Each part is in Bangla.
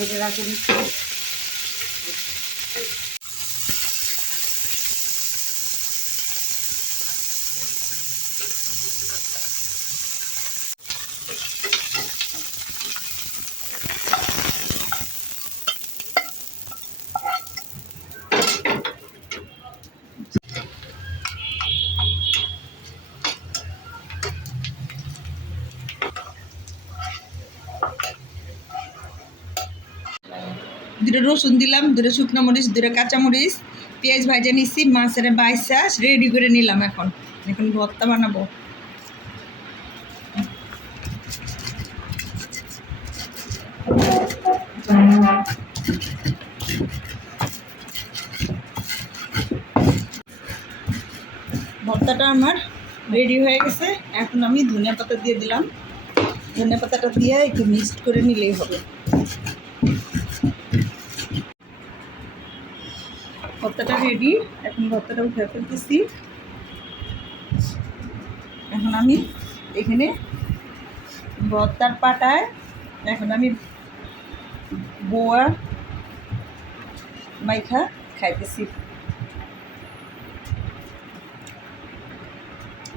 সাইডে রাখে দিচ্ছি দুটো রসুন দিলাম, দুটো শুকনো মরিচ, দুটো কাঁচা মরিচ, পেঁয়াজ ভাজা নিচ্ছি মাছের বাইসা রেডি করে নিলাম এখন। এখন ভর্তা বানাবো। ভর্তাটা আমার রেডি হয়ে গেছে। এখন আমি ধনিয়া পাতা দিয়ে দিলাম। ধনিয়া পাতাটা দিয়ে একটু মিক্সড করে নিলেই হবে। ভর্তাটা রেডি এখন ভর্তাটা উঠে ফেলতেছি। এখন আমি এখানে ভর্তার পাটায়, এখন আমি বোয়া মাইখা খাইতেছি।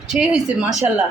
সেই হয়েছে মাসাল্লাহ